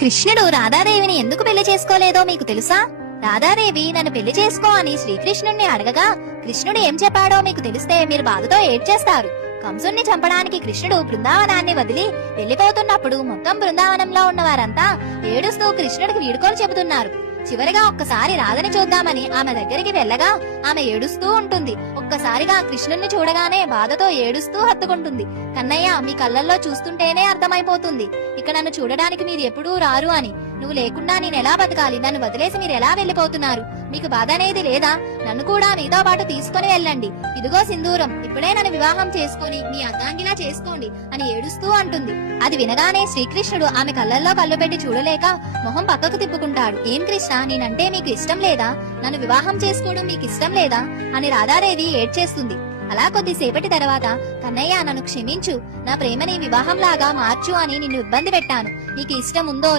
కృష్ణుడు రాధాదేవిని ఎందుకు పెళ్లి చేసుకోలేదో మీకు తెలుసా? రాధాదేవి నన్ను పెళ్లి చేసుకో అని శ్రీకృష్ణుణ్ణి అడగగా కృష్ణుడు ఏం చెప్పాడో మీకు తెలిస్తే మీరు బాధతో ఏడ్చేస్తారు. కంసుణ్ణి చంపడానికి కృష్ణుడు బృందావనాన్ని వదిలి వెళ్లిపోతున్నప్పుడు మొత్తం బృందావనంలో ఉన్న వారంతా ఏడుస్తూ కృష్ణుడికి వీడుకోలు చెబుతున్నారు. చివరిగా ఒక్కసారి రాధని చూద్దామని ఆమె దగ్గరికి వెళ్ళగా ఆమె ఏడుస్తూ ఉంటుంది. ఒక్కసారిగా కృష్ణుణ్ణి చూడగానే బాధతో ఏడుస్తూ హత్తుకుంటుంది. కన్నయ్య, మీ కళ్ళల్లో చూస్తుంటేనే అర్థమైపోతుంది ఇక నన్ను చూడడానికి మీరు ఎప్పుడూ రారు అని. నువ్వు లేకుండా నేను ఎలా బతకాలి? నన్ను వదిలేసి మీరు ఎలా వెళ్లిపోతున్నారు? మీకు బాధ అనేది లేదా? నన్ను కూడా మీతో పాటు తీసుకుని వెళ్ళండి. ఇదిగో సింధూరం, ఇప్పుడే నన్ను వివాహం చేసుకుని మీ అర్ధాంగిలా చేసుకోండి అని ఏడుస్తూ అంటుంది. అది వినగానే శ్రీకృష్ణుడు ఆమె కళ్ళల్లో కళ్ళు పెట్టి చూడలేక మొహం పక్కకు తిప్పుకుంటాడు. ఏం కృష్ణ, నేనంటే మీకు ఇష్టం లేదా? నన్ను వివాహం చేసుకోవడం మీకు ఇష్టం లేదా అని రాధాదేవి ఏడ్చేస్తుంది. అలా కొద్దిసేపటి తర్వాత, కన్నయ్య నన్ను క్షమించు, నా ప్రేమని వివాహంలాగా మార్చు అని నిన్ను ఇబ్బంది పెట్టాను. నీకు ఇష్టం ఉందో